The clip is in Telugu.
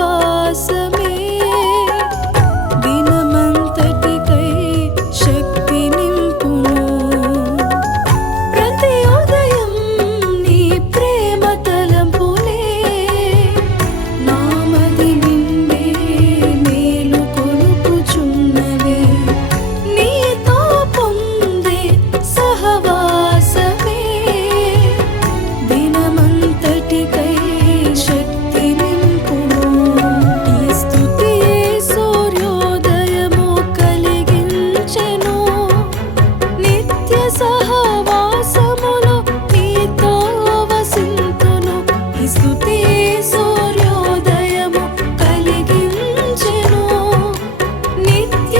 సహవాసమే దినమంతటికై శక్తి నింపును. ప్రతి ఉదయం నీ ప్రేమ తలంపులే నామది నిండే మేలు కొలుపుచున్నవే. నీతో పొందే సహవాసమే దినమంతటికై శక్తి నింపును. ఈ స్తుతి సూర్యోదయము కలిగించెను. నిత్య సహవాసములో నీతో వసింతును. ఈ స్తుతి సూర్యోదయము కలిగించెను. నిత్య